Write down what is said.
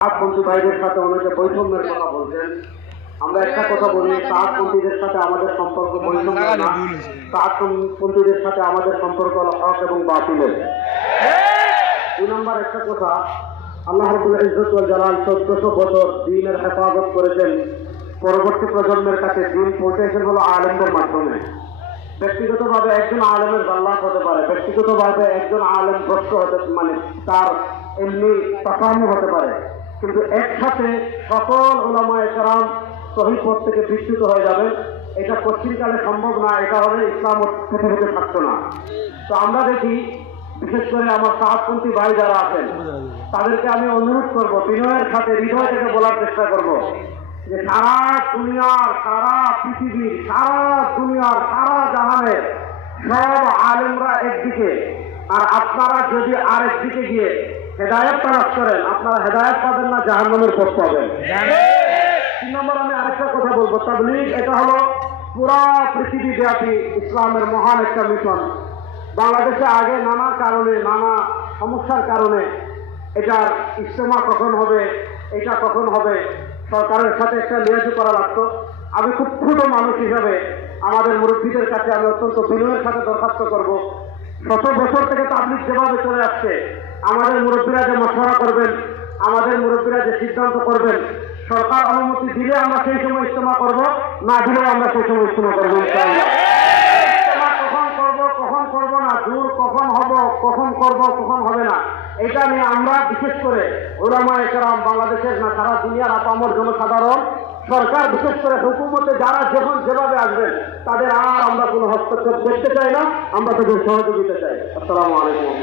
সাতপন্থী ভাইদের সাথে অনেকে বৈষম্যের কথা বলছেন। আমরা একটা কথা বলি, সাতপন্থীদের সাথে আমাদের সম্পর্ক বৈষম্য না, সাতপন্থীদের সাথে আমাদের সম্পর্ক হলো হক এবং বাতিলের। 2 নম্বর একটা কথা, আল্লাহ রাব্বুল ইজ্জত ওয়াল জালাল 1400 বছর দ্বীনের হেফাজত করেছেন। পরবর্তী প্রজন্মের কাছে দ্বীন পৌঁছেছেন হলো আলেমদের মাধ্যমে। ব্যক্তিগতভাবে একজন আলেমের জাল্লাত হতে পারে, ব্যক্তিগতভাবে একজন আলেম ভ্রষ্ট হতে মানে তার এমনি তাকাম্য হতে পারে, কিন্তু একসাথে সকল উলামায়ে কেরাম সহিহ পথ থেকে বিচ্যুত হয়ে যাবে, এটা পশ্চিমকালে সম্ভব না। এটা হলে ইসলাম পৃথিবীতে থাকতো না। তো আমরা দেখি, বিশেষ করে আমার সাতপন্থী ভাই যারা আছেন তাদেরকে আমি অনুরোধ করব, বিনয়ের সাথে হৃদয় থেকে বলার চেষ্টা করব যে সারা দুনিয়ার, সারা পৃথিবীর, সারা দুনিয়ার, সারা জাহানের সব আলেমরা একদিকে, আর আপনারা যদি আরেক দিকে গিয়ে হেদায়েত তালাশ করেন, আপনারা হেদায়েত পাবেন না, জাহান্নামের পথ পাবেন। 3 নম্বর আমি আরেকটা কথা বলবো, তাবলীগ এটা হলো পুরা পৃথিবী ব্যাপী ইসলামের মহান একটা মিশন। বাংলাদেশে আগে নানা কারণে, নানা সমস্যার কারণে এটার ইজতেমা কখন হবে, এটা কখন হবে, সরকারের সাথে একটা লিয়াজু করা লাগতো। আমি খুব ছোট মানুষ হিসাবে আমাদের মুরব্বীদের কাছে আমি অত্যন্ত বিনয়ের সাথে দরখাস্ত করব, 100 বছর থেকে তাবলীগ যেভাবে চলে আসছে, আমাদের মুরব্বীরা যে মশওয়ারা করবেন, আমাদের মুরব্বীরা যে সিদ্ধান্ত করবেন, সরকার অনুমতি দিলে আমরা সেই সময় ইজতেমা করব, না দিলেও আমরা সেই সময় ইজতেমা করবো। ইজতেমা কখন করব, কখন করব না, দূর কখন হব, কখন করব, কখন হবে না, এটা নিয়ে আমরা বিশেষ করে উলামায়ে কেরাম, বাংলাদেশের না সারা দুনিয়ার আপামর জনসাধারণ, সরকার বিশেষ করে হুকুমতে যারা যখন যেভাবে আসবেন তাদের আর আমরা কোনো হস্তক্ষেপ করতে চাই না, আমরা তাদের সহযোগিতা চাই। আসসালামু আলাইকুম।